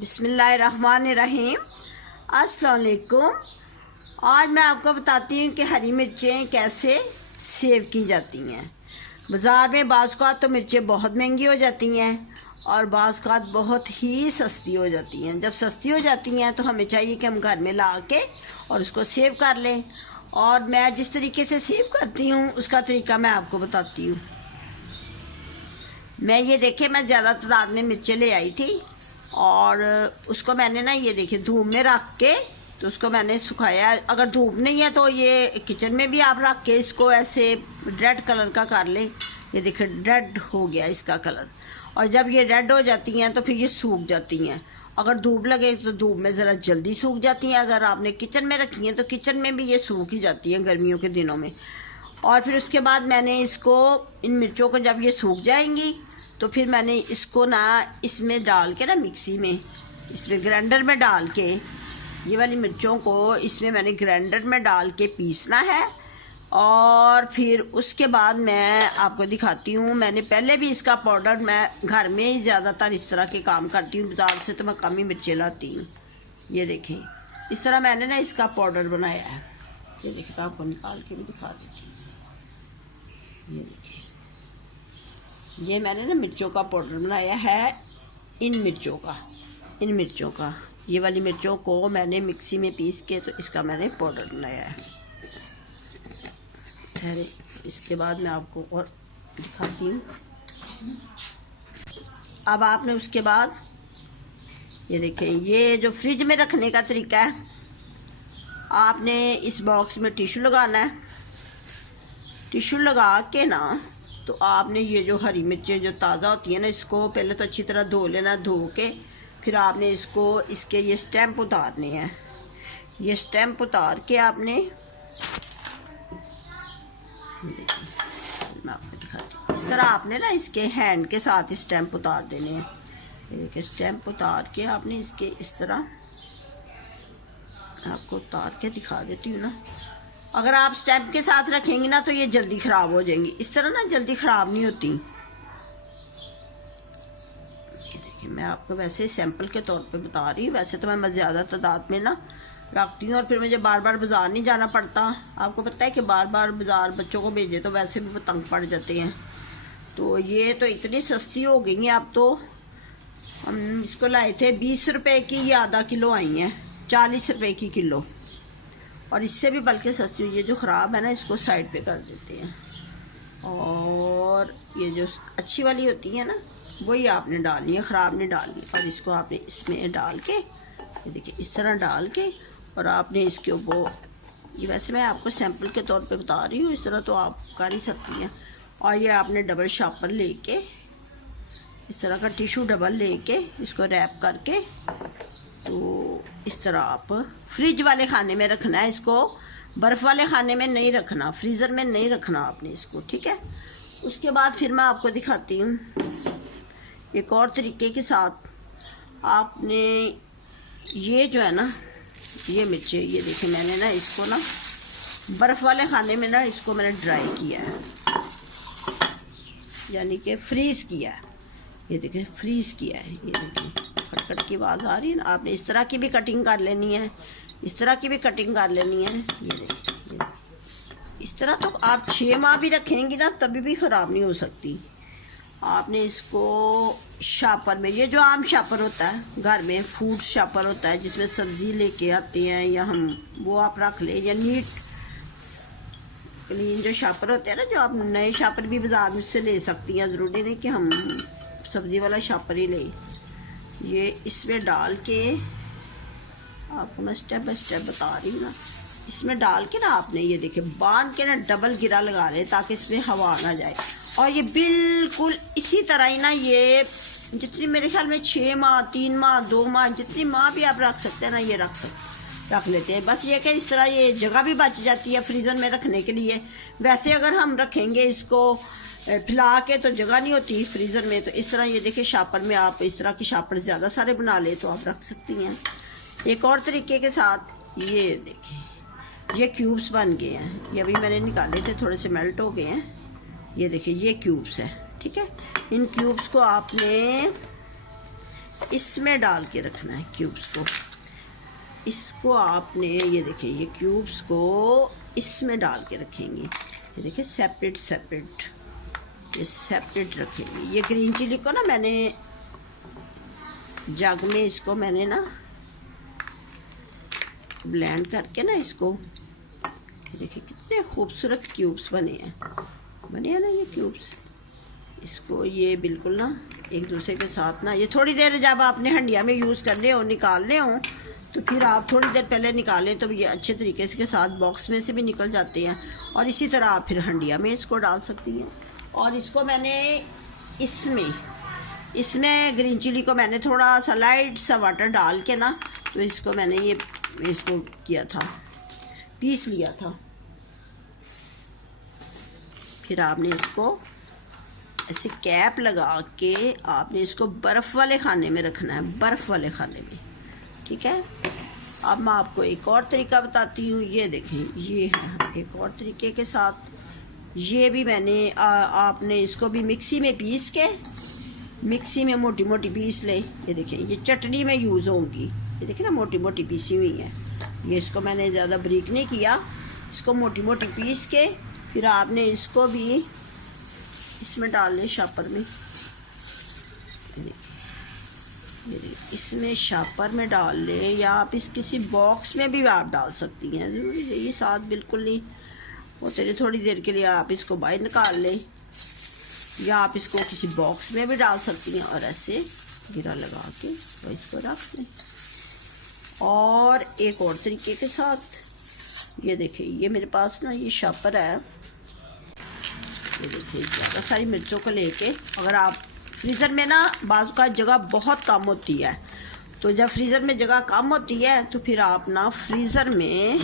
बिस्मिल्लाहिर्रहमानिर्रहीम। अस्सलाम वालेकुम। आज मैं आपको बताती हूँ कि हरी मिर्चें कैसे सेव की जाती हैं। बाज़ार में बाज़-औक़ात तो मिर्चें बहुत महंगी हो जाती हैं और बाज़-औक़ात बहुत ही सस्ती हो जाती हैं। जब सस्ती हो जाती हैं तो हमें चाहिए कि हम घर में ला के और उसको सेव कर लें। और मैं जिस तरीके से सेव करती हूँ उसका तरीका मैं आपको बताती हूँ। मैं ये देखे, मैं ज़्यादा तादाद में मिर्चें ले आई थी और उसको मैंने ना ये देखिए धूप में रख के तो उसको मैंने सुखाया। अगर धूप नहीं है तो ये किचन में भी आप रख के इसको ऐसे रेड कलर का कर लें। ये देखिए रेड हो गया इसका कलर। और जब ये रेड हो जाती हैं तो फिर ये सूख जाती हैं। अगर धूप लगे तो धूप में ज़रा जल्दी सूख जाती हैं। अगर आपने किचन में रखी हैं तो किचन में भी ये सूख ही जाती हैं गर्मियों के दिनों में। और फिर उसके बाद मैंने इसको, इन मिर्चों को जब ये सूख जाएंगी तो फिर मैंने इसको ना इसमें डाल के ना मिक्सी में, इसमें ग्राइंडर में डाल के, ये वाली मिर्चों को इसमें मैंने ग्राइंडर में डाल के पीसना है। और फिर उसके बाद मैं आपको दिखाती हूँ। मैंने पहले भी इसका पाउडर, मैं घर में ही ज़्यादातर इस तरह के काम करती हूँ, बाज़ार से तो मैं कम ही मिर्चें लाती हूँ। ये देखें, इस तरह मैंने ना इसका पाउडर बनाया है। ये देखिए, तो आपको निकाल के भी दिखा देती हूँ। ये देखिए, ये मैंने ना मिर्चों का पाउडर बनाया है। इन मिर्चों का ये वाली मिर्चों को मैंने मिक्सी में पीस के तो इसका मैंने पाउडर बनाया है। ठहरे, इसके बाद मैं आपको और दिखाती हूँ। अब आपने उसके बाद ये देखें, ये जो फ्रिज में रखने का तरीका है, आपने इस बॉक्स में टिश्यू लगाना है। टिश्यू लगा के ना तो आपने ये जो हरी मिर्चें जो ताज़ा होती हैं ना, इसको पहले तो अच्छी तरह धो लेना। धो के फिर आपने इसको, इसके ये स्टैम्प उतारने हैं। ये स्टैम्प उतार के आपने, मैं आपको दिखाती हूँ, इस तरह आपने ना इसके हैंड के साथ स्टैम्प उतार देने हैं। देखिए, स्टैम्प उतार के आपने इसके इस तरह, आपको उतार के दिखा देती हूँ ना। अगर आप स्टैम्प के साथ रखेंगी ना तो ये जल्दी ख़राब हो जाएंगी। इस तरह ना जल्दी ख़राब नहीं होती। ये देखिए, मैं आपको वैसे सैंपल के तौर पे बता रही हूँ। वैसे तो मैं ज़्यादा तादाद में ना रखती हूँ और फिर मुझे बार बार बाज़ार नहीं जाना पड़ता। आपको पता है कि बार बार बाज़ार बच्चों को भेजे तो वैसे भी वो तंग पड़ जाते हैं। तो ये तो इतनी सस्ती हो गई हैं अब तो। हम इसको लाए थे 20 रुपये की, ये आधा किलो आई हैं 40 रुपये की किलो। और इससे भी बल्कि सस्ती हुई। ये जो ख़राब है ना इसको साइड पे कर देते हैं। और ये जो अच्छी वाली होती है ना वही आपने डालनी है, ख़राब नहीं डालनी। और इसको आपने इसमें डाल के, ये देखिए इस तरह डाल के, और आपने इसके ऊपर, ये वैसे मैं आपको सैंपल के तौर पे बता रही हूँ, इस तरह तो आप कर ही सकती हैं। और ये आपने डबल शापर लेके, इस तरह का टिश्यू डबल लेके इसको रैप करके, तो इस तरह आप फ्रिज वाले खाने में रखना है इसको। बर्फ़ वाले खाने में नहीं रखना, फ्रीज़र में नहीं रखना आपने इसको, ठीक है। उसके बाद फिर मैं आपको दिखाती हूँ एक और तरीके के साथ। आपने ये जो है ना, ये मिर्चें, ये देखिए मैंने ना इसको ना बर्फ़ वाले खाने में ना इसको मैंने ड्राई किया है, यानी कि फ्रीज़ किया है। ये देखिए फ्रीज़ किया है। ये देखिए कट की आवाज़ आ रही है ना। आपने इस तरह की भी कटिंग कर लेनी है, इस तरह की भी कटिंग कर लेनी है। ये देखिए, इस तरह तो आप 6 माह भी रखेंगी ना तभी भी ख़राब नहीं हो सकती। आपने इसको शापर में, ये जो आम शापर होता है घर में, फूड शापर होता है जिसमें सब्ज़ी लेके आते हैं, या हम वो आप रख लें, या नीट क्लीन जो शापर होते हैं ना, जो आप नए शापर भी बाज़ार में से ले सकती हैं। ज़रूरी नहीं कि हम सब्ज़ी वाला शापर ही लें। ये इसमें डाल के, आपको मैं स्टेप बाय स्टेप बता रही हूँ ना। इसमें डाल के ना आपने ये देखिए बांध के ना डबल गिरा लगा लें ताकि इसमें हवा ना जाए। और ये बिल्कुल इसी तरह ही ना, ये जितनी मेरे ख्याल में 6 माह, 3 माह, 2 माह, जितनी माह भी आप रख सकते हैं ना, ये रख लेते हैं। बस ये कि इस तरह ये जगह भी बच जाती है फ्रीज़र में रखने के लिए। वैसे अगर हम रखेंगे इसको फैला के तो जगह नहीं होती फ्रीज़र में। तो इस तरह ये देखिए शापर में आप इस तरह की शापर ज़्यादा सारे बना ले तो आप रख सकती हैं। एक और तरीके के साथ, ये देखिए ये क्यूब्स बन गए हैं। ये अभी मैंने निकाले थे, थोड़े से मेल्ट हो गए हैं। ये देखिए ये क्यूब्स हैं, ठीक है। इन क्यूब्स को आपने इसमें डाल के रखना है क्यूब्स को। इसको आपने ये देखिए, ये क्यूब्स को इसमें डाल के रखेंगे। ये देखिए सेपरेट सेपरेट, ये सेपरेट रखेंगे। ये ग्रीन चिली को ना मैंने जग में, इसको मैंने ना ब्लेंड करके ना इसको, देखिए कितने खूबसूरत क्यूब्स बने हैं ना ये क्यूब्स। इसको ये बिल्कुल ना एक दूसरे के साथ ना, ये थोड़ी देर जब आपने हंडिया में यूज़ करने हो, निकालने हो, तो फिर आप थोड़ी देर पहले निकालें तो ये अच्छे तरीके से के साथ बॉक्स में से भी निकल जाते हैं। और इसी तरह आप फिर हंडिया में इसको डाल सकती हैं। और इसको मैंने इसमें ग्रीन चिली को मैंने थोड़ा सा लाइट सा वाटर डाल के ना, तो इसको मैंने इसको किया था, पीस लिया था। फिर आपने इसको ऐसे कैप लगा के आपने इसको बर्फ़ वाले खाने में रखना है, बर्फ़ वाले खाने में, ठीक है। अब मैं आपको एक और तरीका बताती हूँ। ये देखें, ये है एक और तरीके के साथ। ये भी मैंने आपने इसको भी मिक्सी में पीस के, मिक्सी में मोटी मोटी पीस ले। ये देखें, ये चटनी में यूज़ होंगी। ये देखें ना, मोटी मोटी पीसी हुई है। ये इसको मैंने ज़्यादा बारीक नहीं किया, इसको मोटी मोटी पीस के फिर आपने इसको भी इसमें डाल लें, शापर में। ये इसमें शापर में डाल लें, या आप इस किसी बॉक्स में भी आप डाल सकती हैं। ज़रूरी है ये साथ बिल्कुल नहीं होते हैं। थोड़ी देर के लिए आप इसको बाहर निकाल लें, या आप इसको किसी बॉक्स में भी डाल सकती हैं और ऐसे गिरा लगा के इसको रख दें। और एक और तरीके के साथ, ये देखिए, ये मेरे पास ना ये शापर है। ये देखिए, ज़्यादा सारी मिर्चों को लेके, अगर आप फ्रीज़र में ना बाज़ का जगह बहुत कम होती है, तो जब फ्रीज़र में जगह कम होती है तो फिर आप ना फ्रीज़र में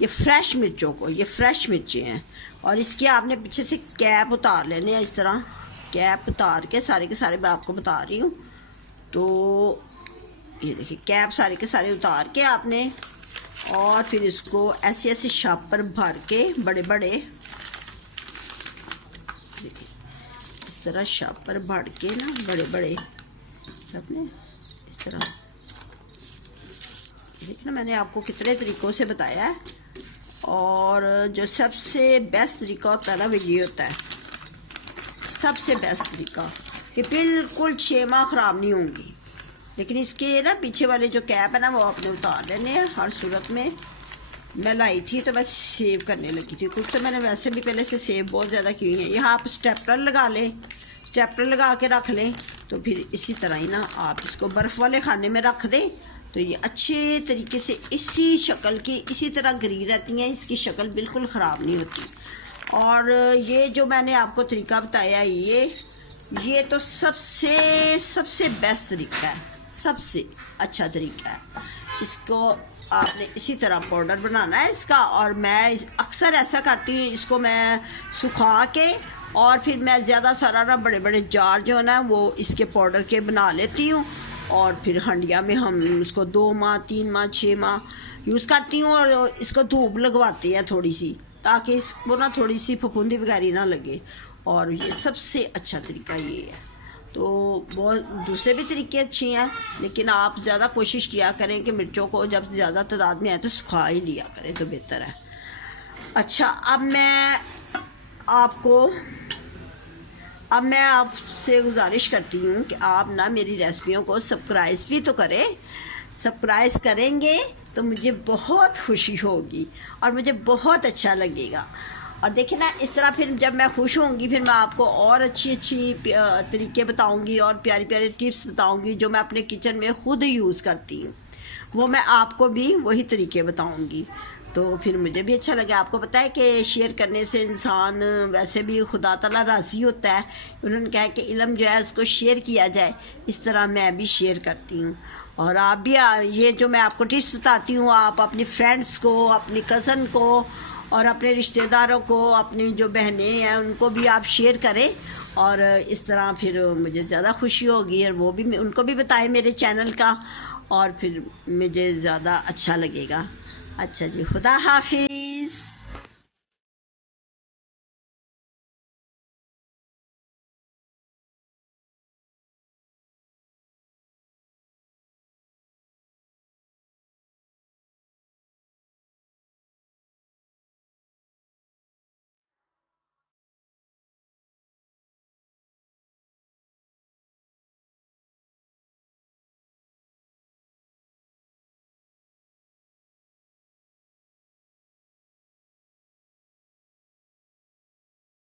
ये फ्रेश मिर्चों को, ये फ्रेश मिर्चें हैं, और इसके आपने पीछे से कैप उतार लेने हैं। इस तरह कैप उतार के सारे के सारे मैं आपको बता रही हूँ। तो ये देखिए, कैप सारे के सारे उतार के आपने, और फिर इसको ऐसे ऐसे शापर भर के बड़े बड़े, देखिए इस तरह शापर भर के ना बड़े बड़े आपने इस तरह, देखिए ना मैंने आपको कितने तरीक़ों से बताया है। और जो सबसे बेस्ट तरीका होता है ना, वो ये होता है सबसे बेस्ट तरीका, कि बिल्कुल 6 माह ख़राब नहीं होंगी। लेकिन इसके ना पीछे वाले जो कैप है ना, वो आपने उतार लेने हैं। हर सूरत में मैं लाई थी तो बस सेव करने लगी थी, कुछ तो मैंने वैसे भी पहले से सेव बहुत ज़्यादा की हुई है। यहाँ आप स्टेपलर लगा लें, स्टेपलर लगा के रख लें, तो फिर इसी तरह ही ना आप इसको बर्फ़ वाले खाने में रख दें, तो ये अच्छे तरीके से इसी शक्ल की इसी तरह गिरी रहती हैं। इसकी शक्ल बिल्कुल ख़राब नहीं होती। और ये जो मैंने आपको तरीका बताया, ये तो सबसे बेस्ट तरीका है, सबसे अच्छा तरीका है। इसको आपने इसी तरह पाउडर बनाना है इसका। और मैं अक्सर ऐसा करती हूँ, इसको मैं सुखा के और फिर मैं ज़्यादा सारा ना बड़े बड़े जार जो है ना, वो इसके पाउडर के बना लेती हूँ। और फिर हंडिया में हम उसको 2 माह 3 माह 6 माह यूज़ करती हूँ। और इसको धूप लगवाती हैं थोड़ी सी, ताकि इसको ना थोड़ी सी फफूंदी वगैरह ना लगे। और ये सबसे अच्छा तरीका ये है। तो बहुत दूसरे भी तरीके अच्छे हैं, लेकिन आप ज़्यादा कोशिश किया करें कि मिर्चों को जब ज़्यादा तादाद में आए तो सुखा ही लिया करें तो बेहतर है। अच्छा, अब मैं आपसे गुजारिश करती हूँ कि आप ना मेरी रेसिपियों को सब्सक्राइब भी तो करें। सब्सक्राइब करेंगे तो मुझे बहुत खुशी होगी और मुझे बहुत अच्छा लगेगा। और देखिए ना, इस तरह फिर जब मैं खुश होंगी, फिर मैं आपको और अच्छी तरीके बताऊंगी और प्यारी प्यारी टिप्स बताऊंगी जो मैं अपने किचन में ख़ुद यूज़ करती हूँ। वो मैं आपको भी वही तरीके बताऊंगी, तो फिर मुझे भी अच्छा लगे। आपको पता है कि शेयर करने से इंसान वैसे भी खुदा ताला राज़ी होता है। उन्होंने कहा कि इल्म जो है उसको शेयर किया जाए, इस तरह मैं भी शेयर करती हूँ। और आप भी ये जो मैं आपको टिप्स बताती हूँ, आप अपनी फ्रेंड्स को, अपनी कज़न को और अपने रिश्तेदारों को, अपनी जो बहनें हैं उनको भी आप शेयर करें। और इस तरह फिर मुझे ज़्यादा खुशी होगी और वो भी उनको भी बताएं मेरे चैनल का, और फिर मुझे ज़्यादा अच्छा लगेगा। अच्छा जी, खुदा हाफिज़।